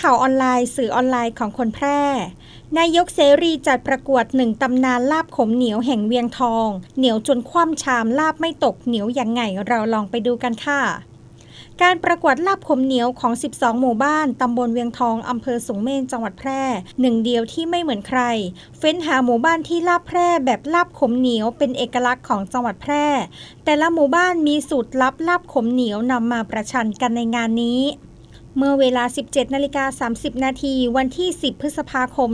ข่าวออนไลน์สื่อออนไลน์ของคนแพร่ นายกเสรีจัดประกวดหนึ่งตำนานลาบขมเหนียวแห่งเวียงทอง เหนียวจนคว่ำชามลาบไม่ตกเหนียวอย่างไงเราลองไปดูกันค่ะการประกวดลาบขมเหนียวของ 12 หมู่บ้าน ตำบลเวียงทอง อำเภอสูงเม่น จังหวัดแพร่ หนึ่งเดียวที่ไม่เหมือนใคร เฟ้นหาหมู่บ้านที่ลาบแพร่แบบลาบขมเหนียวเป็นเอกลักษณ์ของจังหวัดแพร่ แต่ละหมู่บ้านมีสูตรลับลาบขมเหนียวนำมาประชันกันในงานนี้ เมื่อเวลา 17นาฬิกา30 นาทีวันที่ 10 พฤษภาคม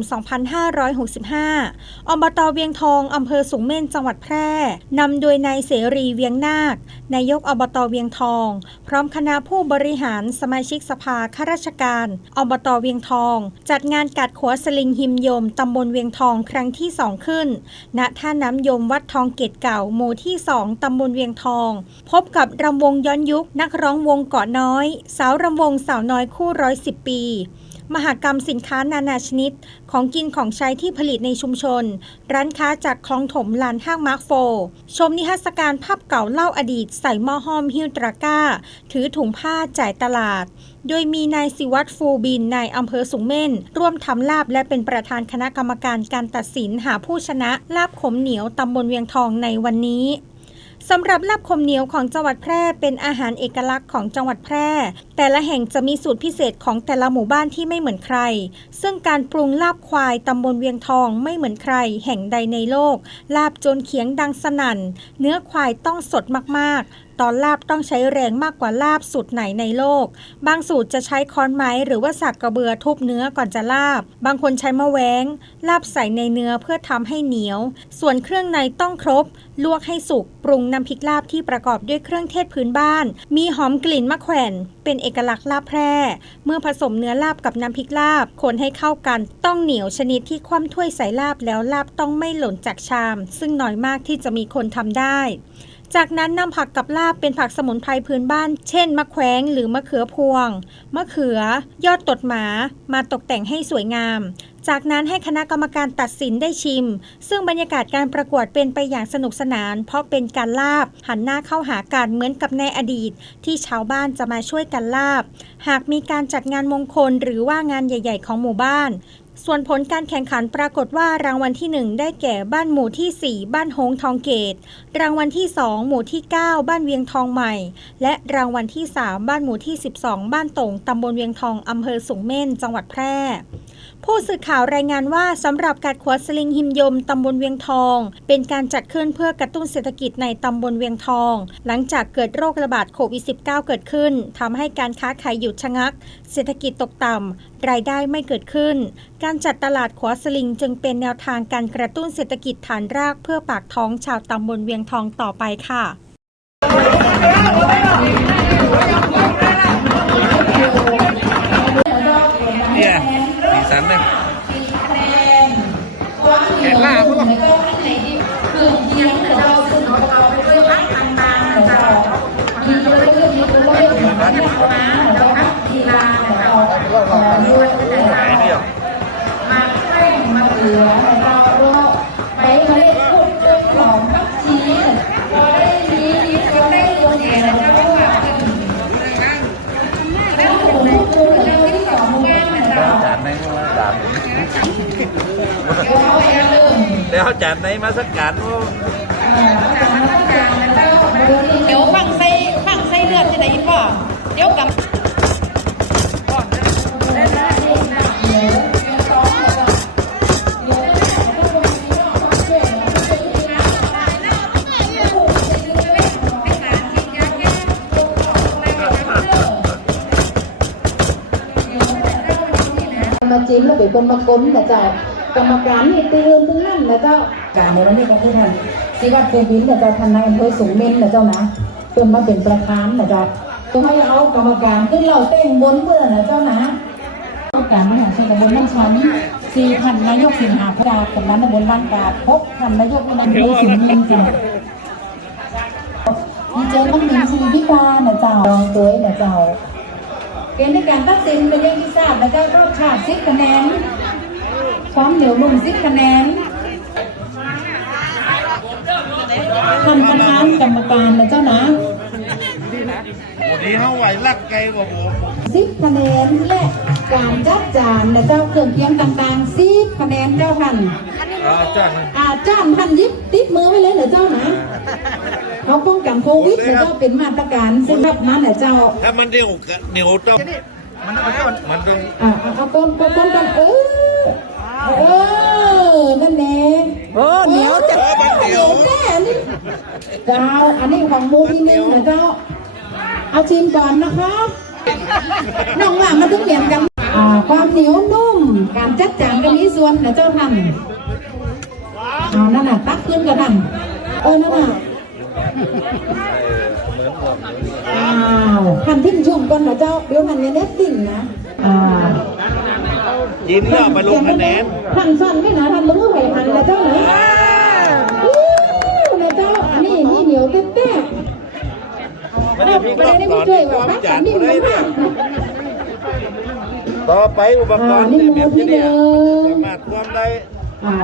2565 อบตเวียงทองอำเภอสูงเม่นจังหวัดแพร่ นำโดยนายเสรีเวียงนาคนายกอบตเวียงทอง พร้อมคณะผู้บริหารสมาชิกสภาข้าราชการ อบตเวียงทอง จัดงานกัดขัวสลิงหิมยมตำบลเวียงทองครั้งที่ 2 ขึ้น ณท่าน้ำยมวัดทองเกตเก่าหมู่ที่ 2ตำบลเวียงทอง พบกับรำวงย้อนยุคนักร้องวงเกาะน้อย สาวรำวงสาวน้อย้อยคู่ร้อยสิบปี มหากรรมสินค้านานาชนิด ของกินของใช้ที่ผลิตในชุมชน ร้านค้าจากคลองถมลานห้างมาร์คโฟ ชมนิทรรศการภาพเก่าเล่าอดีต ใส่หม้อห้อมหิ้วตราก้า ถือถุงผ้าจ่ายตลาด โดยมีนายสิวัตรฟูบินนายอำเภอสุงเม่น ร่วมทำลาบและเป็นประธานคณะกรรมการการตัดสินหาผู้ชนะลาบขมเหนียวตำบลเวียงทองในวันนี้ สำหรับลาบขมเหนียวของจังหวัดแพร่เป็นอาหารเอกลักษณ์ของจังหวัดแพร่ แต่ละแห่งจะมีสูตรพิเศษของแต่ละหมู่บ้านที่ไม่เหมือนใคร ซึ่งการปรุงลาบควายตำบลเวียงทองไม่เหมือนใคร แห่งใดในโลก ลาบจนเขียงดังสนั่น เนื้อควายต้องสดมากๆ ตอนลาบต้องใช้แรงมากกว่าลาบสูตรไหนในโลก บางสูตรจะใช้ค้อนไม้หรือว่าสักกระเบือทุบเนื้อก่อนจะลาบ บางคนใช้มะแวงลาบใส่ในเนื้อเพื่อทำให้เหนียว ส่วนเครื่องในต้องครบ ลวกให้สุก ปรุงน้ำพริกลาบที่ประกอบด้วยเครื่องเทศพื้นบ้าน มีหอมกลิ่นมะแขวน เป็นเอกลักษณ์ลาบแพร่ เมื่อผสมเนื้อลาบกับน้ำพริกลาบ คนให้เข้ากัน ต้องเหนียวชนิดที่คว่ำถ้วยใส่ลาบแล้วลาบต้องไม่หล่นจากชาม ซึ่งน้อยมากที่จะมีคนทำได้ จากนั้นนำผักกับลาบเป็นผักสมุนไพรพื้นบ้าน เช่น มะแขวงหรือมะเขือพวง มะเขือ ยอดตดหมา มาตกแต่งให้สวยงาม จากนั้นให้คณะกรรมการตัดสินได้ชิม ซึ่งบรรยากาศการประกวดเป็นไปอย่างสนุกสนาน เพราะเป็นการลาบ หันหน้าเข้าหากันเหมือนกับในอดีต ที่ชาวบ้านจะมาช่วยกันลาบ หากมีการจัดงานมงคลหรือว่างานใหญ่ ๆ ของหมู่บ้าน ส่วนผลการแข่งขันปรากฏว่ารางวัลที่ 1 ได้แก่บ้านหมู่ที่ 4 บ้านโฮงทองเกต รางวัลที่ 2 หมู่ที่ 9 บ้านเวียงทองใหม่ และรางวัลที่ 3 บ้านหมู่ที่ 12 บ้านตงตำบลเวียงทองอำเภอสูงเม่น จังหวัดแพร่ ผู้สื่อข่าวรายงานว่าสำหรับการขวดสลิงหิมยมตำบลเวียงทอง เป็นการจัดขึ้นเพื่อกระตุ้นเศรษฐกิจในตำบลเวียงทอง หลังจากเกิดโรคระบาดโควิด -19 เกิดขึ้นทำให้การค้าขายหยุดชะงัก เศรษฐกิจตกต่ำรายได้ไม่เกิดขึ้น การจัดตลาดขวสลิงจึงเป็นแนวทางการกระตุ้นเศรษฐกิจฐานรากเพื่อปากท้องชาวตำบลเวียงทองต่อไปค่ะ สีสันเนี่ยแขกล่าพวกเราคือเดียวแต่เราคือเราไปด้วยพักต่างๆเรามีเรื่องมีตัวเลขของเราเราพักกีฬาเราด้วยแต่ไหนเดียวมาแข่งมาเหลือเราไปเลยพูดเรื่องของพักชีพอได้นี้นี้เราได้ตัวแทนแล้วก็ว่าแล้วผมดูเราที่สองงานเรา จานไหนมาจาน เขาเองเลย แล้วจัดไหนมาสักการ์ดเดี๋ยวฟังใส้ฟังใส้เลือดจะได้ยินป่ะเดี๋ยวกับ มาจิ้มแล้วเป็นคนมากลนนะเจ้ากรรมการนี่ตื่นถึงนั่นนะเจ้าการในวันนี้ก็คือท่านสิวัตรภูบินนะเจ้าท่านนายอำเภอสูงเม่นนะเจ้านะเพิ่นมาเป็นประธานนะเจ้าต้องให้เอากรรมการขึ้นเราเต้นบนเพื่อนนะเจ้านะการมหาชัยตำบลน้ำช้ำสี่พันนายกสิงหาพระดากับนั้นตำบลบ้านกาดพบพันนายกนอำเภอสูงเม่นจริงดีเจน้องมิงชีพิกานะเจ้ารองตัวนะเจ้า เกณฑ์ในการตัดสินเป็นย่างที่ทราบแล้วก็รอบขาดสิบคะแนนความเหนียวนุ่มสิบคะแนนทำประธานกรรมการนะเจ้านะวันนี้เขาไหวลักไกลกว่าผมสิบคะแนนและการจัดจานนะเจ้าเครื่องเคียงต่างๆสิบคะแนนเจ้าท่าน อาจ้างมันอาจ้านท่านยิบติดมือไว้เลยเหรอเจ้านะเขาป้องกันโควิดนะเจ้าเป็นมาตรการซึ่งรับนั้นนะเจ้า ถ้ามันเหนียวกะเหนียวต้องมันต้องมันต้องอ่าเอาเอาก้นก้นก้นกันเออเออนั่นแน่โอ้เหนียวจะเออมันเหนียวแน่นี่เจ้าอันนี้ของมูที่หนึ่งนะเจ้า เอาชิมก่อนนะคะน้องว่ามันต้องเหมือนกันอ่าความเหนียวนุ่ม การจัดจานกันนี้ส่วนนะเจ้าท่าน เอานั่นน่ะตักขึ้นกันท่านเออนั่นน่ะอ้าวท่านทิ้งช่วงก่อนนะเจ้าเดี๋ยวท่านอย่าเน็ตติ้งนะอ่ายินแล้วมาลงคะแนนท่านสั้นไม่นะท่านมือไหวหันนะเจ้าไหนอู้นะเจ้านี่นี่เหนียวเต๊ะมันจะมีประขั้นเด็นตนี้อนช่วยคว่าวามพักจานนี่บ่มันได้มาเนี่ยกต่อไปอุปกรณ์อ่านี่แบบโมที่นี้เนี่ยหนึ่งสามารถความได้อ่า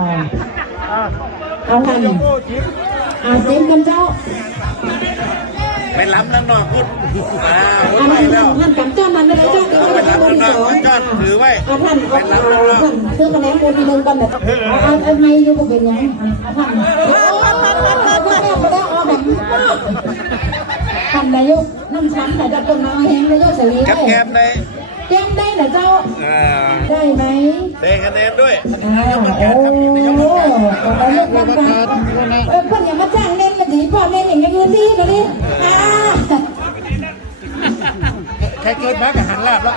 เอาท่านอ่าเต็มกันเจ้าไปล้ำแล้วนอกคุณอ่าหมดอ่าไปท่านแล้วท่านกันเจ้ามันเลยเจ้าเดี๋ยวเราจะโมที่สองจอดถือไว้อ่าท่านเอาเอาท่านเพื่อคะแนนโมที่หนึ่งกันแบบเอาเอาเอาไม่อยู่ก็เป็นยังเอาท่านโอ้ท่านท่านท่านท่านท่านเอาแบบท่าน นายกน้ำช้ำแต่จะคนมาแห้งนายกเสรีแคบได้แคบได้แก้มได้เหรอเจ้าอ่าได้ไหมได้คะแนนด้วยอ่าโอ้ขอเลือกรางวัลเออเพื่อนอย่ามาจ้างเน้นมาจีพ่อเน้นอย่างเงี้ยพื้นที่มาดิอ่าใครเกินมากับหันลาบแล้ว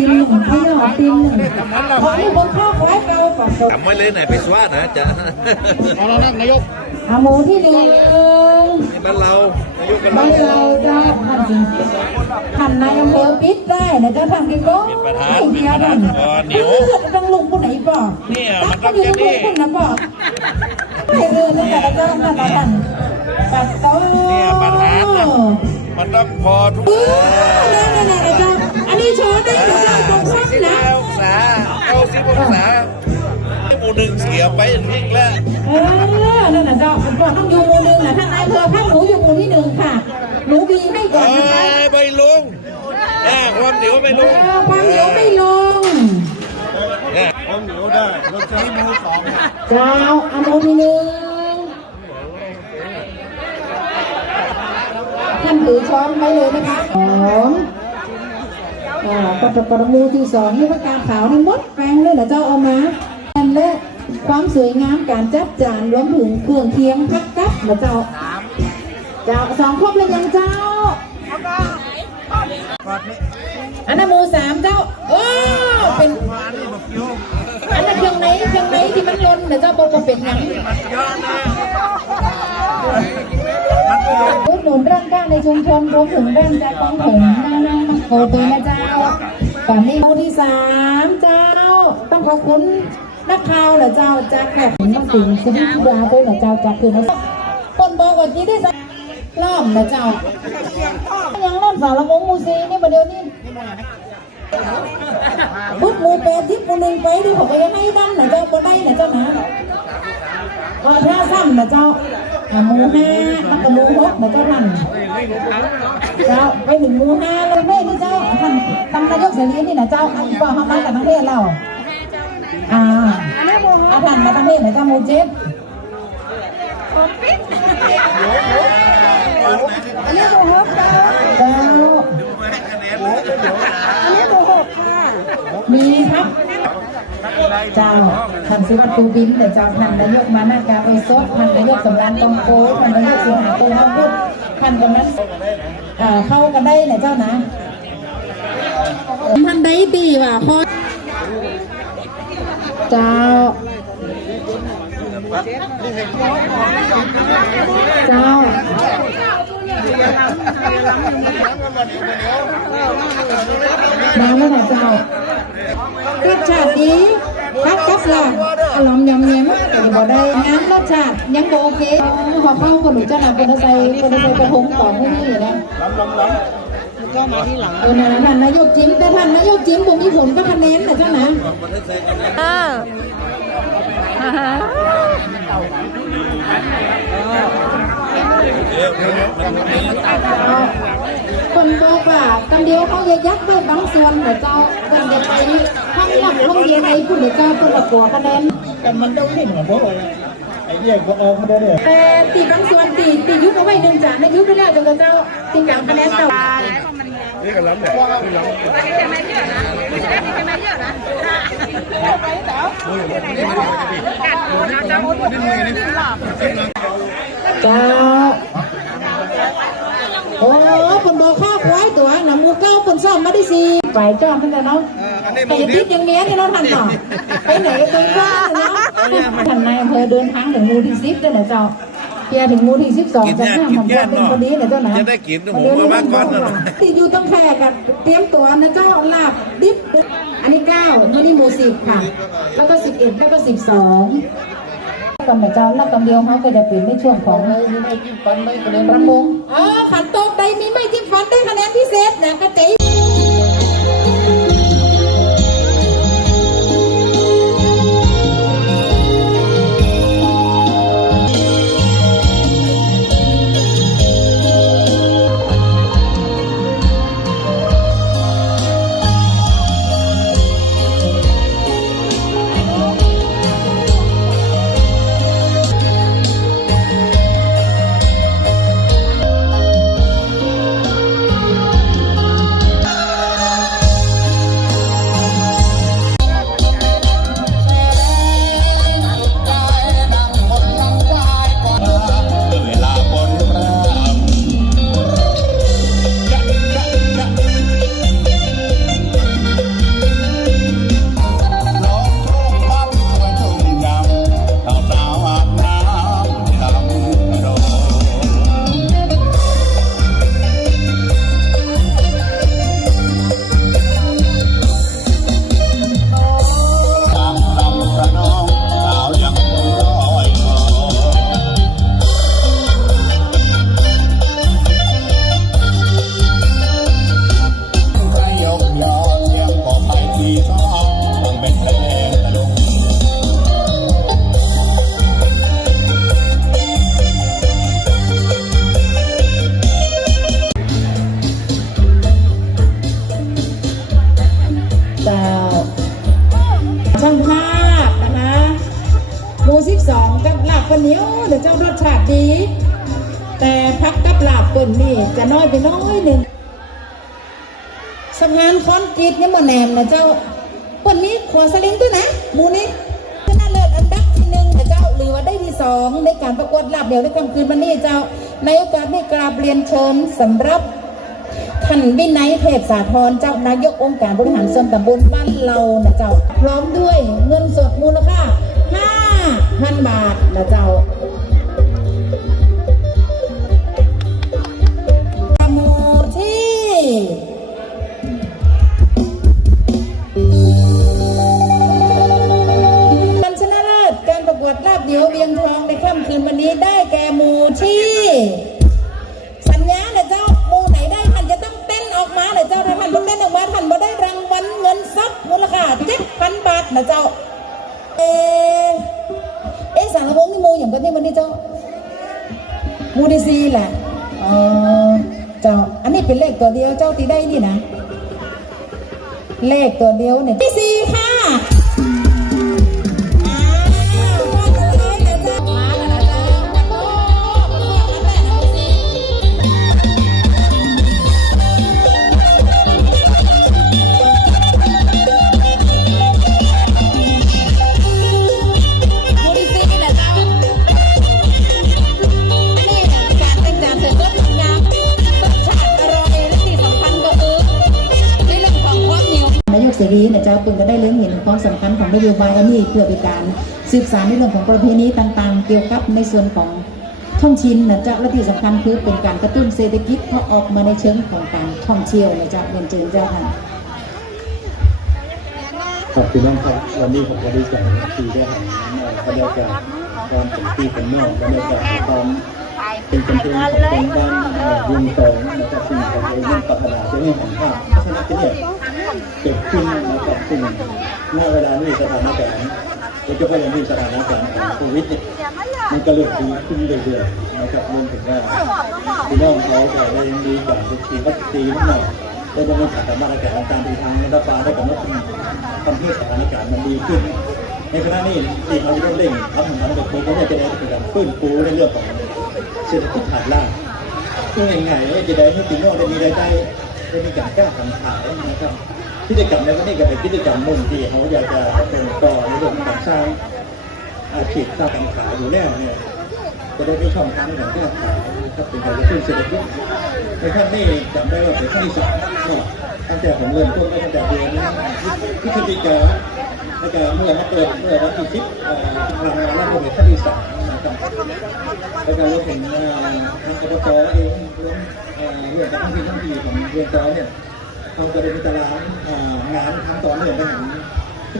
ทีมหนึ่งพี่หน่อยทีมหนึ่งขอให้บนข้าวไว้เราปัดตกจำไว้เลยไหนไปสวาดนะจ๊ะเอาละนายก อาหมูที่หนึ่งนี่บ้านเรานายกกันบ้านเราจะท่านสิท่านนายอำเภอปิดได้นะเจ้าท่านกินก็เดียวท่านต้องลุงคนไหนป่อตั้งอยู่ตรงลุงคนนะป่อไม่เออนั่นแหละเจ้าท่านท่านปัดโตเนี่ยปัญหาน่ะมันต้องพอทุกเออนั่นนั่นนั่นเจ้าอันนี้โชว์ได้นะเจ้าตรงควักนะองศาเก้าสิบองศา หมู่หนึ่งเสียไปพลิกแล้วเออนั่นน่ะเจ้าก่อนต้องอยู่หมู่หนึ่งนะท่านนายอำเภอท่านหนูอยู่หมู่ที่หนึ่งค่ะหนูบีให้ก่อนเอ้นะคะ ยไม่ลงแน่ความเหนียวไม่เอลงอความเหนียวไม่ลงเนี่ยความเหนียวได้รสชาติมือสองเจ้าอันหมู่ที่หนึ่งท่านถือช้อนไว้เลยนะคะสองอ่าปัตตปรมูที่สองนี่ปากกาขาวนี่หมดแปลงเลยนะเจ้าเอามา และความสวยงามการจัดจานรวมถึงเครื่องเคียงพักกับนะเจ้าเจ้าสองครบเลยยังเจ้าอันนั้นหมูสามเจ้าโอ้เป็นอันนั้นเครื่องไหนเครื่องไหนที่มันล้นเดี๋ยวเจ้าบอกว่าเป็นหยังอุดหนุนร้านก้างในชุมชนรวมถึงร้านใจกองถึงนางนางมังโคตัวนะเจ้าตอนนี้หมูที่สามเจ้า ต้องขอบคุณ นักข่าวเหรอเจ้าจากแขกถึงมาถึงสมิธดาด้วยเหรอเจ้าจากคือมาคนบอกว่าจีได้สักล้อมเหรอเจ้ายังนั่นสารมงมูซีนี่ประเดี๋ยวนี้พุทธมูแปดทิพย์ปูหนึ่งไปดูเขาไปยังให้ดันนะเจ้าบ่ได้นะเจ้านะเออถ้าซ้ำนะเจ้าหมูห้ามันก็หมูหกนะเจ้าท่านเจ้าไปถึงหมูห้าเลยเพ่นี่เจ้าท่านตำนายกเสรีนี่นะเจ้าอันก็เขามาจากประเทศเรา อ่าอาท่านมาประเทศไหนเจ้าหมูเจ็ดอันนี้หมูหกเจ้าเจ้ามีครับเจ้าท่านสิวัตตูบินแต่เจ้าท่านนายกมาหน้ากาไปซดท่านนายกสำรานตองโกท่านนายกสิงหาโกน้ำพุทธท่านตรงนั้นเอ่อเข้ากันได้นะเจ้านะท่านได้ตีว่ะคอ เจ้า เจ้ามาแล้วนะเจ้ารสชาติดีพักกับลาอร่อยยำเนียมแต่บ่ได้น้ำรสชาติยังบ่โอเคขอเข้ากับหนูเจ้าหน้าเป็นอะไรเป็นอะไรกระทงต่อผู้นี้นะ เออนะท่านนายกจิ้มแต่ท่านนายกจิ้มผมมีผลก็คะแนนนะเจ้านะอ่าอ่าฮะคนบอกว่ากันเดียวเขาจะยัดไว้บางส่วนเดี๋ยวเจ้าเป็นจะไปห้งหลังห้องเรียนไอ้ผู้เดี๋ยวเจ้าเป็นละกัวคะแนนแต่มันต้องเล่นของพวกอะไรไอ้เนี่ยก็ออกมาได้เลยแต่ตีบางส่วนตีตียุบเอาไว้หนึ่งจานในยุบได้แล้วจนกระเจ้าตีกลางคะแนนเก่า นี่กันล้ำเนี่ยนี่ล้ำเจ้าโอ้คนบอกข้าควายตัวหนำมูเก้าคนซ่อมมาได้สิไปจ้อมเพื่อนเนาะแต่ย่าติดย่างเงี้ยนี่เนาะท่านเนาะไปไหนก็ต้องว่าเนาะท่านนายอำเภอเดินทางถึงมู่ที่สิบด้วยนะเจ้า เพียถึงหมู่ที่สิบสองจะห้ามทำความเป็นคนนี้นะเจ้านะจะได้กินหมูมาบ้านก่อนนะติดอยู่ต้องแค่กันเตรียมตัวนะเจ้าลาบดิบอันนี้เก้าอันนี้หมู่สิบค่ะ แล้วก็สิบเอ็ดแล้วก็สิบสองก่อนนะเจ้าแล้วกำเดียวเขาก็จะเป็นในช่วงของไม่กินฟันไม่กระเด็นประมงอ๋อขันโตกใดมีไม่ที่ฟันได้คะแนนพิเศษนะกระจิ กับลาบปนเนียวเดี๋ยวเจ้ารสชาติดี แต่พักกับลาบป่นนี่จะน้อยไปน้อยหนึ่งสะพานคอนกรีตเนี่ยมาแนมนะเจ้าป่นนี้ขวาสลิงด้วยนะมูนี้ชนะเลิศอันดับที่หนึ่งนะเจ้าหรือว่าได้ที่สองในการประกวดลาบเดี่ยวในกลางคืนวันนี้เจ้า ในโอกาสนี้กราบเรียนเชิญสำหรับท่านวินัยเทพสาธรเจ้านายกองค์การบริหารส่วนตำบลบ้านเรานะเจ้า พร้อมด้วยเงินสดมูลค่า 5,000บาทนะเจ้าหมู่ที่การชนะเลิศการประกวดลาบเดียวเวียงทองในค่ำคืนวันนี้ได้แก่หมูที่ สัญญาเลยเจ้าหมูไหนได้ท่านจะต้องเต้นออกมาเลยเจ้าถ้าท่านบ่เต้นออกมาท่านบ่ได้รางวัลเงินทรัพย์มูลค่าเจ็ดพันบาทนะเจ้าเอ เจ้ามูนิซีแหละเออเจ้าอันนี้เป็นเลขตัวเดียวเจ้าตีได้นี่นะ เลขตัวเดียวเนี่ยที่สี่ค่ะ รีเนี่ยเจ้าเพิ่งก็ได้เล็งเห็นความสำคัญของนโยบายอันนี้เพื่อเป็นการสืบสานในเรื่องของประเพณีต่างๆ เกี่ยวกับในส่วนของท่องชินนะเจ้าและที่สำคัญคือเป็นการกระตุ้นเศรษฐกิจเพราะออกมาในเชิงของการท่องเที่ยวนะเจ้าเรียนเชิญเจ้าค่ะครับพี่น้องครับวันนี้ผมก็ได้ใส่ทีได้เห็นบรรยากาศความเป็นที่เป็นนอกบรรยากาศความเป็นกันเองของคนบ้านยุงตองนะครับซึ่งผมเองยังพัฒนาจะไม่เห็นภาพพัฒนาเนี่ย เกิดขึ้นนะครับซึ่งณเวลานี้สถานการณ์โดยเฉพาะอย่างยิ่งสถานการณ์ของโควิดเนี่ยมันก็เริ่มดีขึ้นเรื่อยๆนะครับรวมถึงว่าพี่น้องเขาจะได้มีกว่ารฉีดวัคซีนหน่อยได้ดำเนินการตามาตรการต่างๆที่ทางรัฐบาลได้กำหนดทำให้สถานการณ์มันดีขึ้น ในขณะนี้ที่เราจะต้องเร่งทำงานกับคนก็จะได้เป็นการฟื้นฟูในเรื่องของเศรษฐกิจฐานล่างเพื่อง่ายๆจะได้ให้พี่น้องได้มีรายได้ได้มีการกล้าทำขายนะครับ กิจกรรมในวันนี้ก็เป็นกิจกรรมหนึ่งที่เขาอยากจะเป็นต่อในเรื่องของการสร้างอาชีพสร้างการขายอยู่แล้วเนี่ยจะได้ไม่ช่องทางของการขายนะครับเป็นการกระตุ้นเศรษฐกิจในขั้นนี้จำได้ว่าเป็นขั้นที่สองก็ตั้งแต่ผมเริ่มต้นตั้งแต่เดือนพฤศจิกาแล้วก็เมื่อมาเปิดเมื่อวันที่สิบเอ่อที่ผ่านมาแล้วก็เป็นขั้นที่สามนะครับแล้วก็รวมถึงเอ่อทางอบตเองรวมเอ่อเรื่องการที่ทั้งที่ของเรือนจอเนี่ย เขาจะเป็นตารางงานทำต่อเนื่องไปถึง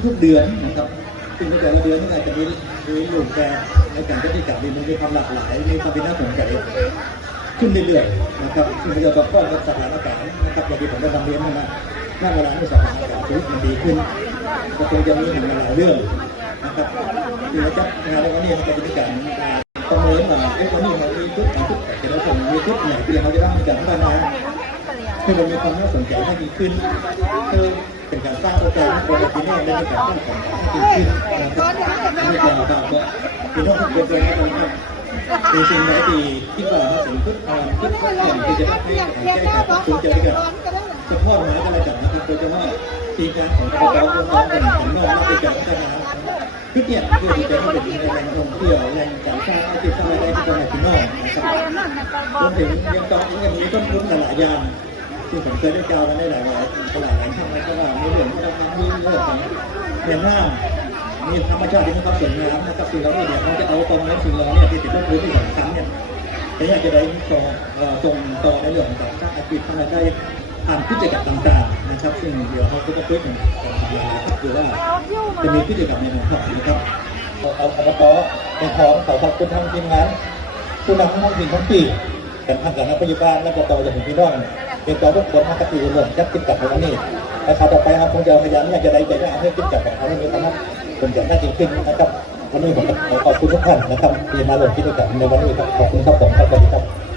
ทุกๆเดือนนะครับซึ่งในแต่ละเดือนนี่อาจจะมีมีรูปแบบในการปฏิบัติมีมันมีความหลากหลายมีความเป็นน่าสนใจขึ้นเรื่อยๆนะครับซึ่งมันจะต้องป้องกันสถานการณ์นะครับอย่างที่ผมได้นำเรียนมาณเวลาที่สถานการณ์ชีวิตมันดีขึ้นก็คงจะมีหลายเรื่องนะครับที่เราจะงานในวันนี้มันจะเป็นการประเมินว่าเอ้วันนี้มันมีชุดชุดแต่ละคนมีชุดไหนที่เราจะต้องมีการพัฒนา ให้มันมีความน่าสนใจให้ดีขึ้นคือเป็นการสร้างโอกาสให้คนในพี่น้องได้มีการสร้างสรรค์ให้ดีขึ้นนะครับไม่ใช่เราก็พี่น้องทุกคนเลยนะครับมีสิ่งไหนที่คิดว่ามันเป็นชุดอ่อนชุดแข็งที่จะทำให้การแก้ไขปัญหาใจกันสะท้อนมากันระดับนะครับโดยเฉพาะทีมงานของกรกตรวมทั้งเป็นของนอกและเป็นการพัฒนาที่เนี่ยคือที่จะให้เป็นแหล่งท่องเที่ยวแหล่งการสร้างอาชีพสร้างรายได้ให้กับพี่น้องนะครับรวมถึงยังตอนนี้ยังมีต้นทุนหลายอย่าง ที่ผมเคยได้กล่าวมาได้หลายหลายหลายหลายครั้งแล้วก็ว่าในเรื่องของกาทำมีเรื่องของแม่น้ำมีธรรมชาติที่มีความสวยงามนะครับสิ่งเหล่าเนี่ยมันจะเอาตรงนั้นสิ่งเหล่านี้ที่เป็นต้นทุนที่สำคัญเนี่ยแต่อยากจะได้ส่งส่งต่อในเรื่องของการอาชีพสร้ายได้ทำกิจกรรมต่างๆนะครับ ซึ่งเดี๋ยวเขาก็จะพูดถึงการทำงานนะครับคือว่าจะมีกิจกรรมในหมู่บ้านะครับเอาเอาอบตเป็นของเขาทักคุณทางทีมงานผู้นำท้องถิ่นท้องปีแต่ทางการพยาบาลและก็ต่อจากพี่น้อง เป็นต่อทุกวนนะครับที่รวมยัดกิจกรรมในวันนี้นะครับต่อไปครับคงจะพยายามอยากจะได้ใจให้กิจกรรมของเขาให้มีความผมจะได้จริงขึ้นนะครับวันนี้ผมขอขอบคุณทุกท่านนะครับที่มาร่วมกิจกรรมในวันนี้ครับขอบคุณครับผมครับสวัสดีครับ